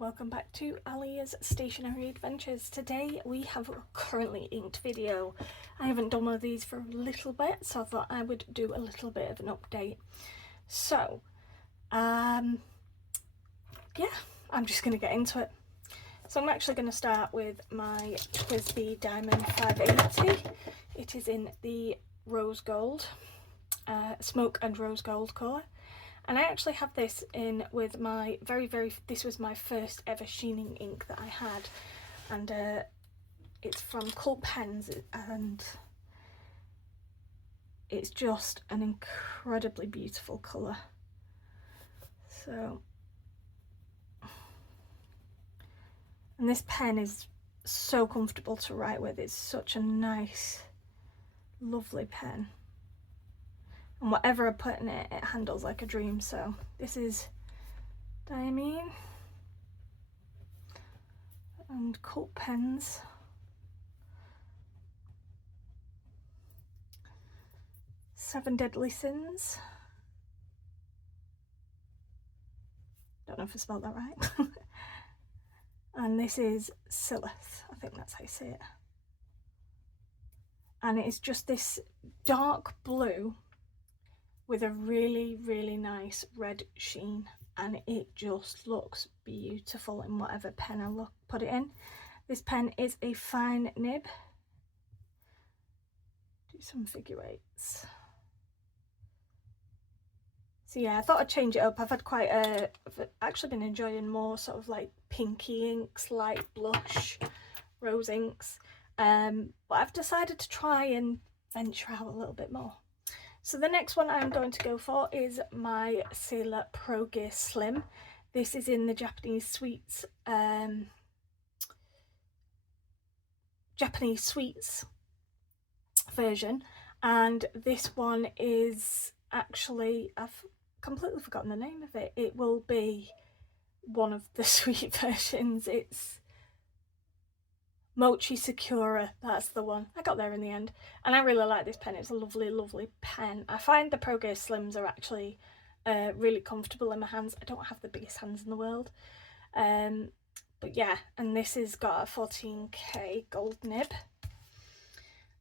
Welcome back to Alia's Stationery Adventures. Today we have a currently inked video. I haven't done one of these for a little bit, so I thought I would do a little bit of an update. So, yeah, I'm just going to get into it. So I'm actually going to start with my TWSBI Diamond 580. It is in the rose gold, smoke and rose gold colour. And I actually have this in with my this was my first ever sheening ink that I had, and it's from Cult Pens, and it's just an incredibly beautiful colour. So, and this pen is so comfortable to write with. It's such a nice, lovely pen. And whatever I put in it, it handles like a dream. So this is Diamond and Cult Pens. Seven Deadly Sins. Don't know if I spelled that right. And this is Silith. I think that's how you say it. And it's just this dark blue with a really nice red sheen, and it just looks beautiful in whatever pen I put it in. This pen is a fine nib. Do some figure eights. So yeah, I thought I'd change it up. I've actually been enjoying more sort of like pinky inks, light blush, rose inks, but I've decided to try and venture out a little bit more. So the next one I'm going to go for is my Sailor Pro Gear Slim. This is in the Japanese Sweets version, and this one is actually, I've completely forgotten the name of it. It will be one of the sweet versions. It's Mochi Sakura, that's the one. I got there in the end, and I really like this pen. It's a lovely pen. I find the Pro Gear Slims are actually really comfortable in my hands. I don't have the biggest hands in the world, but yeah. And this has got a 14K gold nib,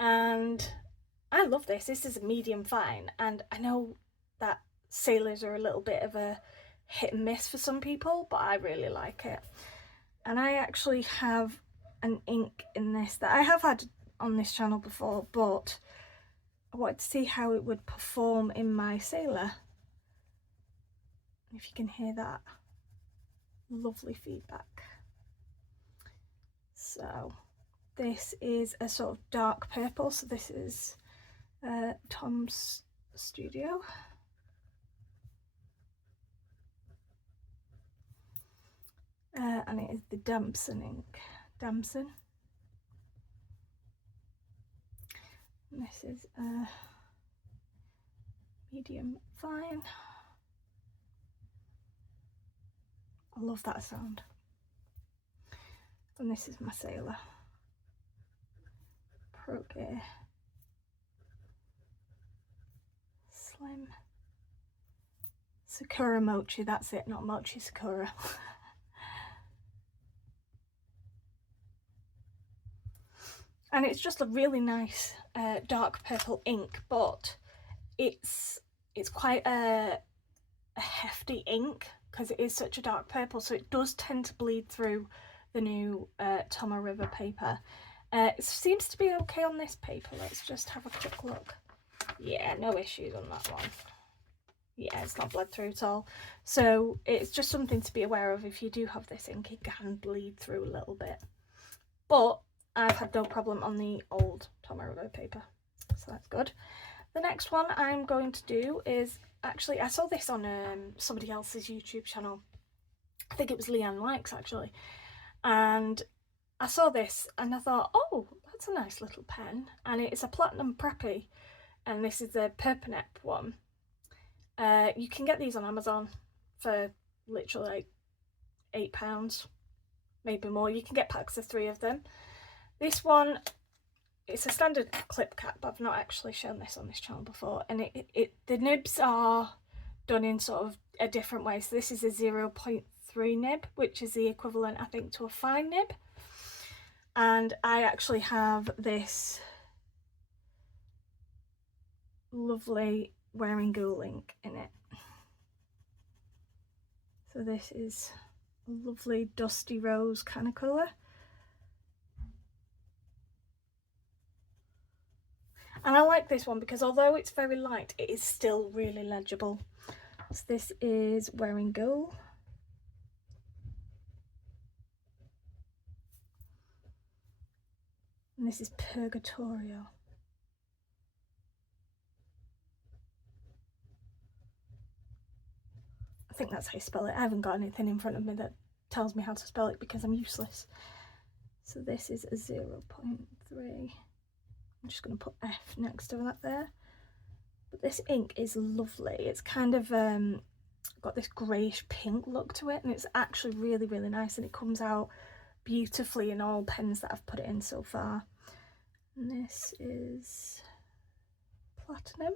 and I love this. This is a medium fine, and I know that Sailors are a little bit of a hit and miss for some people, but I really like it. And I actually have an ink in this that I have had on this channel before, but I wanted to see how it would perform in my Sailor. If you can hear that lovely feedback. So this is a sort of dark purple, so this is Tom's Studio. And it is the Damson ink. Damson. And this is medium fine. I love that sound. And this is my Sailor Pro Gear Slim. Sakura Mochi, that's it, not Mochi Sakura. And it's just a really nice dark purple ink, but it's quite a hefty ink because it is such a dark purple, so it does tend to bleed through the new Tomoe River paper. It seems to be okay on this paper. Let's just have a quick look. Yeah, no issues on that one. Yeah, it's not bled through at all. So it's just something to be aware of. If you do have this ink, it can bleed through a little bit. But I've had no problem on the old Tomoe River paper, so that's good. The next one I'm going to do is, actually I saw this on somebody else's YouTube channel. I think it was Leanne Likes actually, and I saw this and I thought, oh, that's a nice little pen, and it's a platinum Preppy, and this is the Perpinep one. You can get these on Amazon for literally like £8, maybe more. You can get packs of 3 of them. This one, it's a standard clip cap. I've not actually shown this on this channel before, and the nibs are done in sort of a different way. So this is a 0.3 nib, which is the equivalent, I think, to a fine nib. And I actually have this lovely wearing ghoul ink in it. So this is a lovely dusty rose kind of colour. And I like this one because although it's very light, it is still really legible. So this is wearing ghoul. And this is Purgatorio. I think that's how you spell it. I haven't got anything in front of me that tells me how to spell it because I'm useless. So this is a 0.3. I'm just going to put F next to that there. But this ink is lovely. It's kind of got this greyish pink look to it, and it's actually really, really nice, and it comes out beautifully in all pens that I've put it in so far. And this is Platinum.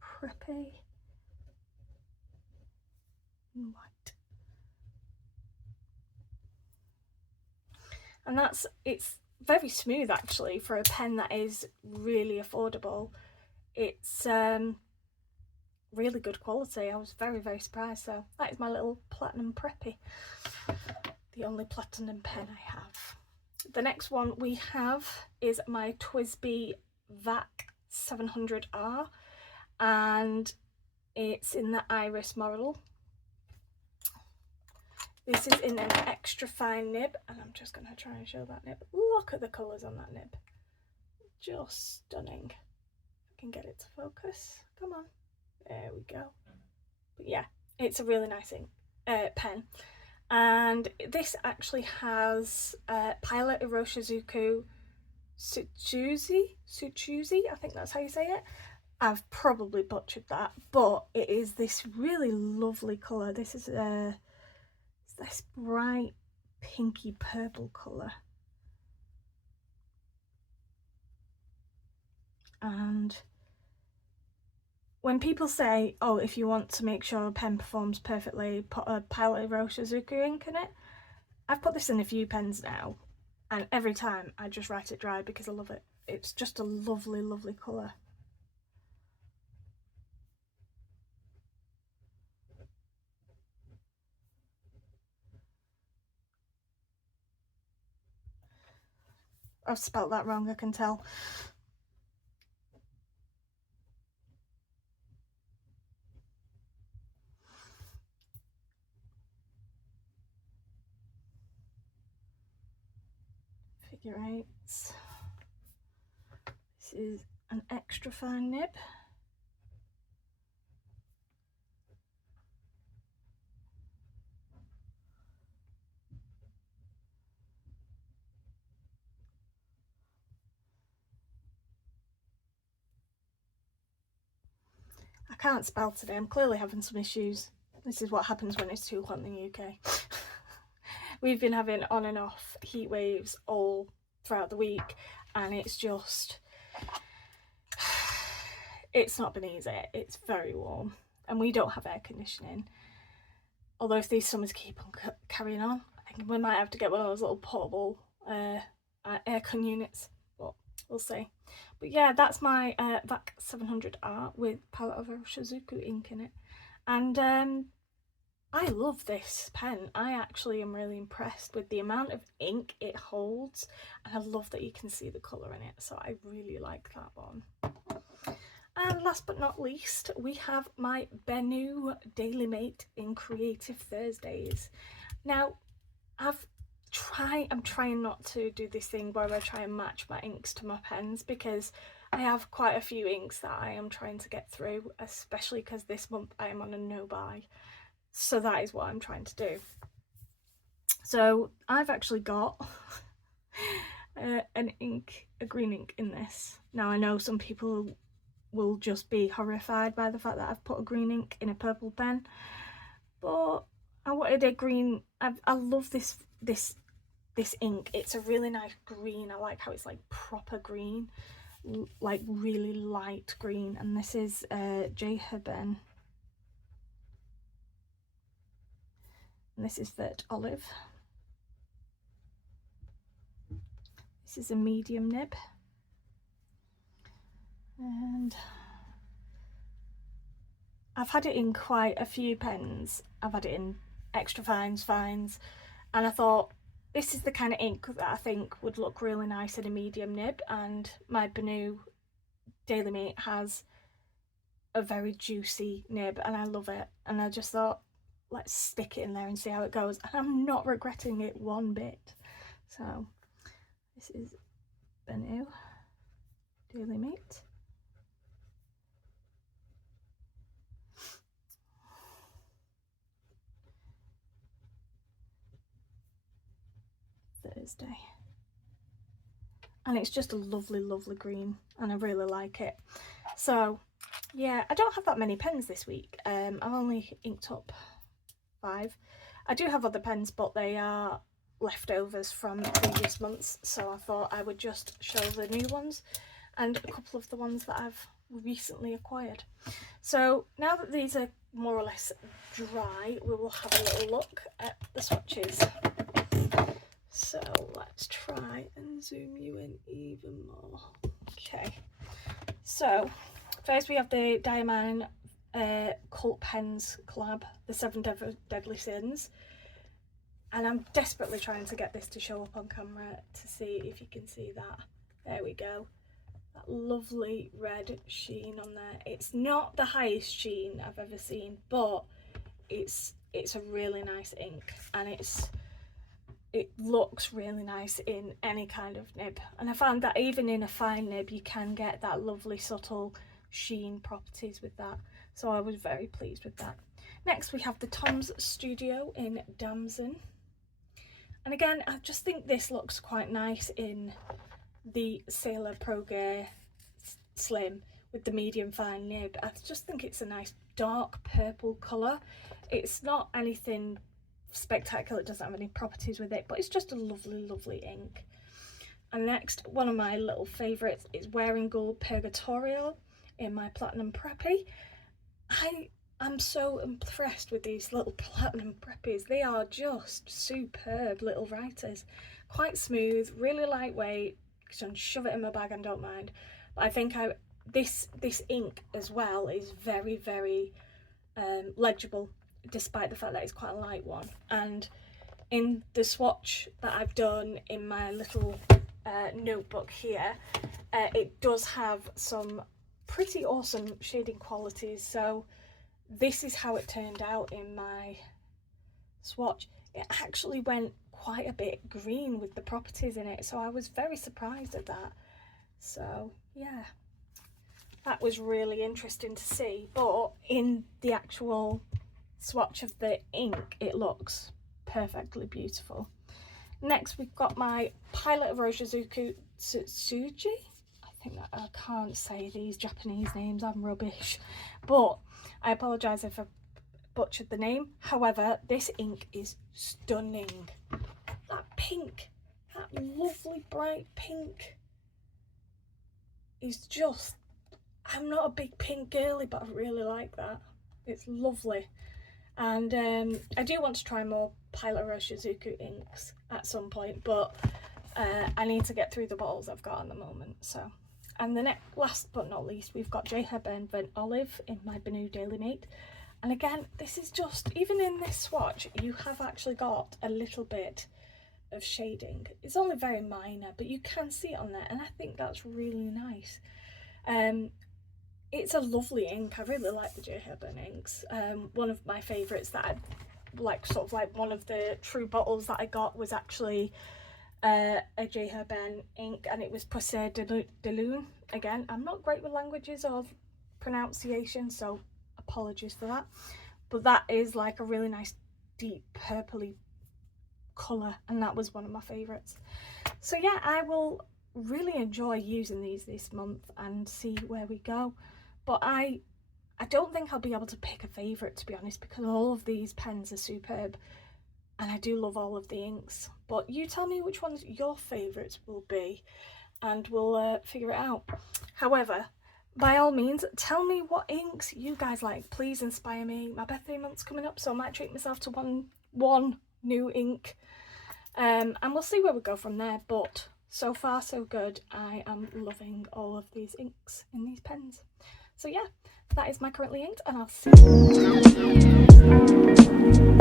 Preppy. And white. And it's very smooth actually for a pen that is really affordable. It's really good quality. I was very, very surprised. So that is my little Platinum Preppy, the only platinum pen I have. The next one we have is my TWSBI Vac 700R, and it's in the Iris model. This is in an extra fine nib, and I'm just going to try and show that nib. Look at the colours on that nib. Just stunning. If I can get it to focus. Come on. There we go. But yeah, it's a really nice pen. And this actually has Pilot Iroshizuku Tsuchuzi, I think that's how you say it. I've probably butchered that, but it is this really lovely colour. This is this bright pinky purple colour, and when people say, oh, if you want to make sure a pen performs perfectly, put a Pilot Iroshizuku ink in it, I've put this in a few pens now, and every time I just write it dry because I love it. It's just a lovely, lovely colour. I've spelt that wrong, I can tell. Figure eights. This is an extra fine nib. I can't spell today, I'm clearly having some issues. This is what happens when it's too hot in the UK. We've been having on and off heat waves all throughout the week, and it's just, it's not been easy. It's very warm, and we don't have air conditioning. Although if these summers keep on carrying on, I think we might have to get one of those little portable aircon units, but we'll see. But yeah, that's my Vac 700R with Pilot Iroshizuku ink in it, and I love this pen. I actually am really impressed with the amount of ink it holds, and I love that you can see the colour in it, so I really like that one. And last but not least, we have my Benu Dailymate in Creative Thursdays. Now, I'm trying not to do this thing where I try and match my inks to my pens, because I have quite a few inks that I am trying to get through, especially because this month I am on a no-buy. So that is what I'm trying to do. So I've actually got a green ink in this. Now I know some people will just be horrified by the fact that I've put a green ink in a purple pen, but I wanted a green. I love this ink. It's a really nice green. I like how it's like proper green, like really light green. And this is J. Herben. And this is that olive. This is a medium nib. And I've had it in quite a few pens. I've had it in extra fines, and I thought this is the kind of ink that I think would look really nice in a medium nib, and my Benu Dailymate has a very juicy nib and I love it, and I just thought, let's stick it in there and see how it goes, and I'm not regretting it one bit. So this is Benu Dailymate. Thursday, and it's just a lovely green and I really like it. So yeah, I don't have that many pens this week. I've only inked up 5. I do have other pens, but they are leftovers from previous months, so I thought I would just show the new ones and a couple of the ones that I've recently acquired. So now that these are more or less dry, we will have a little look at the swatches. So let's try and zoom you in even more. Okay, so first we have the Diamond Cult Pens collab, the 7 Deadly Sins, and I'm desperately trying to get this to show up on camera to see if you can see that. There we go, that lovely red sheen on there. It's not the highest sheen I've ever seen, but it's a really nice ink, and it looks really nice in any kind of nib, and I found that even in a fine nib you can get that lovely subtle sheen properties with that, so I was very pleased with that. Next we have the Tom's Studio in Damson, and again I just think this looks quite nice in the Sailor Pro Gear Slim with the medium fine nib. I just think it's a nice dark purple colour. It's not anything spectacular, it doesn't have any properties with it, but it's just a lovely ink. And next, one of my little favourites is Wearing Gold Purgatorio in my Platinum Preppy. I'm so impressed with these little Platinum Preppies. They are just superb little writers. Quite smooth, really lightweight. I can shove it in my bag and don't mind. But I think this ink as well is very legible, despite the fact that it's quite a light one. And in the swatch that I've done in my little notebook here, it does have some pretty awesome shading qualities. So this is how it turned out in my swatch. It actually went quite a bit green with the properties in it, so I was very surprised at that. So yeah, that was really interesting to see, but in the actual swatch of the ink it looks perfectly beautiful. Next we've got my Pilot of Roshizuku Tsuji. I think that I can't say these Japanese names, I'm rubbish, but I apologise if I butchered the name. However, this ink is stunning. That pink, that lovely bright pink is just, I'm not a big pink girly, but I really like that. It's lovely. And I do want to try more Pilot Roshizuku inks at some point, but I need to get through the bottles I've got at the moment. So, and the last but not least, we've got J. Herben Burnt Olive in my Benu Dailymate. And again, this is just, even in this swatch, you have actually got a little bit of shading. It's only very minor, but you can see it on there, and I think that's really nice. It's a lovely ink. I really like the J. Herben inks. One of my favourites that I like, sort of like one of the true bottles that I got was actually a J. Herben ink, and it was Pousseur de Lune. Again, I'm not great with languages or pronunciation, so apologies for that. But that is like a really nice deep purpley colour, and that was one of my favourites. So yeah, I will really enjoy using these this month and see where we go. But I I don't think I'll be able to pick a favourite, to be honest, because all of these pens are superb and I do love all of the inks. But you tell me which ones your favourites will be and we'll figure it out. However, by all means, tell me what inks you guys like. Please inspire me. My birthday month's coming up, so I might treat myself to one new ink. And we'll see where we go from there. But so far, so good. I am loving all of these inks in these pens. So yeah, that is my currently inked, and I'll see you.